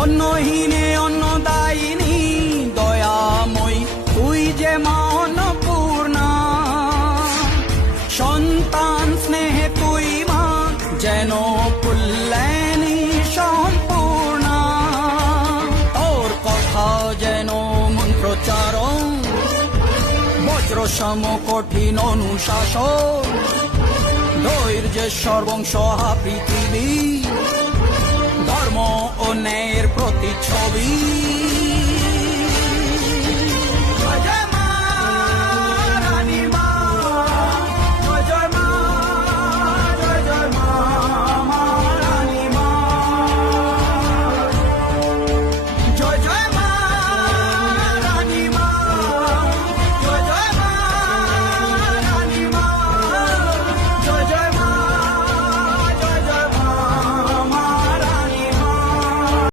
অন্নহীনে অন্নদায়িনী দয়াময়ী তুই যে মা অন্নপূর্ণা। সন্তান স্নেহে তুই মা যেন কল্যাণী সম্পূর্ণা। তোর কথা যেন মন্ত্রোচ্চারণ, বজ্র সম কঠিন অনুশাসন। ধৈর্যেশ্বর বংশহা পৃথিবী, ধর্ম ও ন্যায়ের প্রতিচ্ছবি।